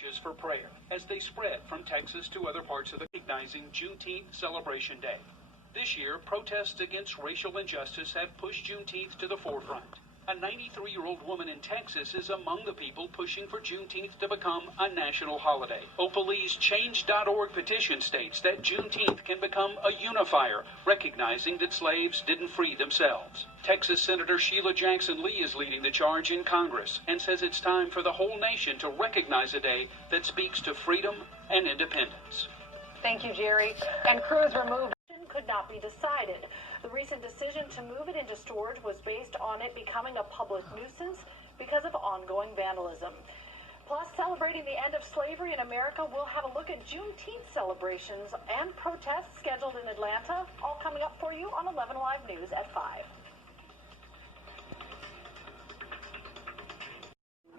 Just for prayer as they spread from Texas to other parts of the recognizing Juneteenth celebration day. This year, protests against racial injustice have pushed Juneteenth to the forefront. A 93-year-old woman in Texas is among the people pushing for Juneteenth to become a national holiday. Opalee's Change.org petition states that Juneteenth can become a unifier, recognizing that slaves didn't free themselves. Texas Senator Sheila Jackson Lee is leading the charge in Congress and says it's time for the whole nation to recognize a day that speaks to freedom and independence. Thank you, Jerry. And crews removed could not be decided. The recent decision to move it into storage was based on it becoming a public nuisance because of ongoing vandalism. Plus, celebrating the end of slavery in America, we'll have a look at Juneteenth celebrations and protests scheduled in Atlanta, all coming up for you on 11 Live News at 5.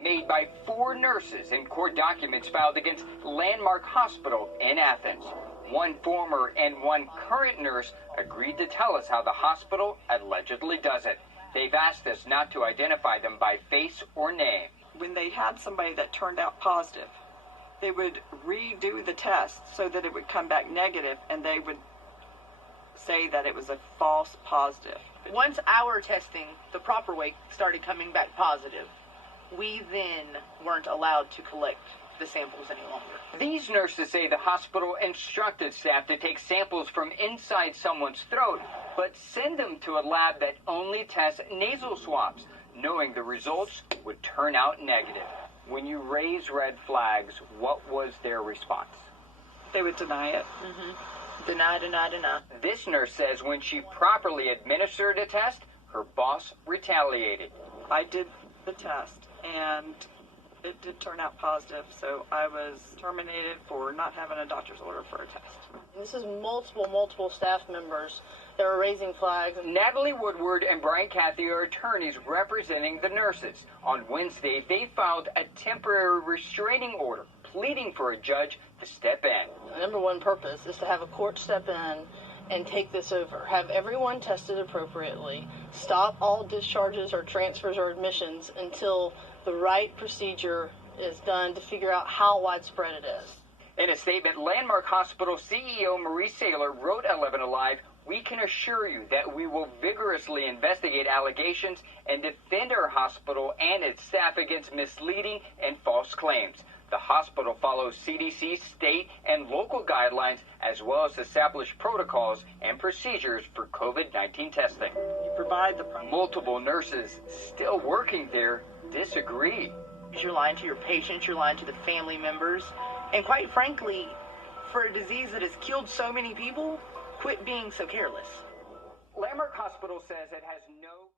Made by 4 nurses in court documents filed against Landmark Hospital in Athens. One former and one current nurse agreed to tell us how the hospital allegedly does it. They've asked us not to identify them by face or name. When they had somebody that turned out positive, they would redo the test so that it would come back negative, and they would say that it was a false positive. Once our testing, the proper way, started coming back positive, we then weren't allowed to collect the samples any longer. These nurses say the hospital instructed staff to take samples from inside someone's throat, but send them to a lab that only tests nasal swabs, knowing the results would turn out negative. When you raise red flags, what was their response? They would deny it. Deny, deny, deny. This nurse says when she properly administered a test, her boss retaliated. I did the test, and it did turn out positive, so I was terminated for not having a doctor's order for a test. This is multiple staff members that are raising flags. Natalie Woodward and Brian Cathy are attorneys representing the nurses. On Wednesday, they filed a temporary restraining order, pleading for a judge to step in. The number one purpose is to have a court step in and take this over. Have everyone tested appropriately. Stop all discharges or transfers or admissions until the right procedure is done to figure out how widespread it is. In a statement, Landmark Hospital CEO Marie Saylor wrote 11 Alive, "We can assure you that we will vigorously investigate allegations and defend our hospital and its staff against misleading and false claims. The hospital follows CDC, state, and local guidelines, as well as established protocols and procedures for COVID-19 testing." You provide the Multiple nurses still working there disagree. You're lying to your patients, you're lying to the family members, and quite frankly, for a disease that has killed so many people, quit being so careless. Landmark Hospital says it has no